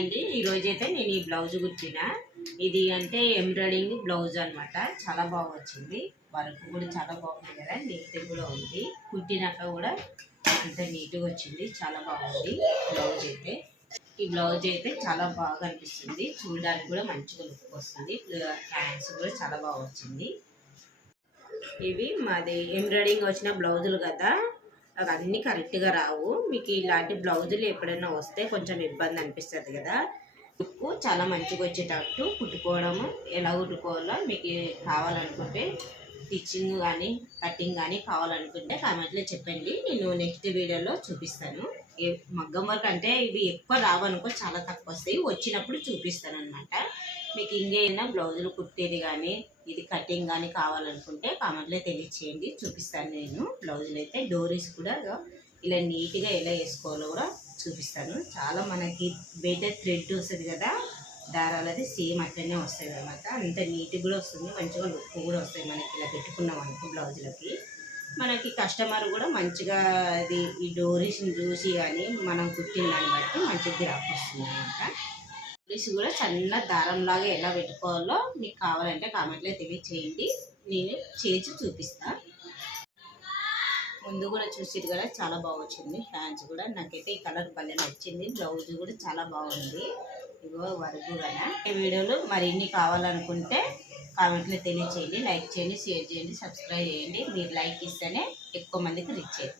అండి ఈ నేను ఈ బ్లౌజ్ కుట్టిన. ఇది అంటే ఎంబ్రాయిడింగ్ బ్లౌజ్ అనమాట చాలా బాగా వచ్చింది వర్క్ కూడా చాలా బాగుంది కదా. నీట్ కూడా ఉంది. కుట్టినాక కూడా అంత నీట్గా వచ్చింది. చాలా బాగుంది బ్లౌజ్ అయితే ఈ బ్లౌజ్ అయితే చాలా బాగా అనిపిస్తుంది. చూడడానికి కూడా మంచిగా లుక్ వస్తుంది. హ్యాండ్స్ కూడా చాలా బాగా వచ్చింది ఇవి మాది ఎంబ్రాయిడింగ్ వచ్చిన బ్లౌజులు కదా. అవి అన్నీ కరెక్ట్గా రావు. మీకు ఇలాంటి బ్లౌజులు ఎప్పుడైనా వస్తే కొంచెం ఇబ్బంది అనిపిస్తుంది కదా. లుక్ చాలా మంచిగా వచ్చేటట్టు కుట్టుకోవడము ఎలా కుట్టుకోవాలో మీకు కావాలనుకుంటే స్టిచ్చింగ్ కానీ కటింగ్ కానీ కావాలనుకుంటే కామెంట్లో చెప్పండి. నేను నెక్స్ట్ వీడియోలో చూపిస్తాను. మగ్గం వర్క్ అంటే ఇవి ఎక్కువ రావనుకో చాలా తక్కువ వస్తాయి. వచ్చినప్పుడు చూపిస్తాను అనమాట మీకు ఇంకేమైనా బ్లౌజులు కుట్టేది కానీ ఇది కటింగ్ కానీ కావాలనుకుంటే కామెంట్లో తెలియచేయండి. చూపిస్తాను నేను బ్లౌజులు అయితే. డోరీస్ కూడా ఇలా నీట్గా ఎలా వేసుకోవాలో కూడా చూపిస్తాను. చాలా మనకి బయట థ్రెడ్ వస్తుంది కదా దారాలది సేమ్ అట్లనే వస్తాయి అనమాట అంత నీట్గా కూడా వస్తుంది మంచిగా లుక్ కూడా వస్తాయి మనకి ఇలా పెట్టుకున్నాం అనుకో బ్లౌజులకి. మనకి కస్టమర్ కూడా మంచిగా అది ఈ డోరీస్ని చూసి కానీ మనం కుట్టిన దాన్ని బట్టి మంచిగా గ్రాఫ్ వస్తుంది అనమాట డోరీస్ కూడా చిన్న దారంలాగా ఎలా పెట్టుకోవాలో మీకు కావాలంటే కామెంట్లో తెలియచేయండి. నేను చేసి చూపిస్తాను ముందు కూడా చూసేది కదా చాలా బాగా వచ్చింది కూడా నాకైతే ఈ కలర్ భలే నచ్చింది. బ్లౌజ్ కూడా చాలా బాగుంది. ఇగో వరకు కదా ఈ వీడియోలు మరిన్ని కావాలనుకుంటే కామెంట్లో తెలియచేయండి. లైక్ చేయండి షేర్ చేయండి సబ్స్క్రైబ్ చేయండి. మీరు లైక్ ఇస్తేనే ఎక్కువ మందికి రీచ్ చేయండి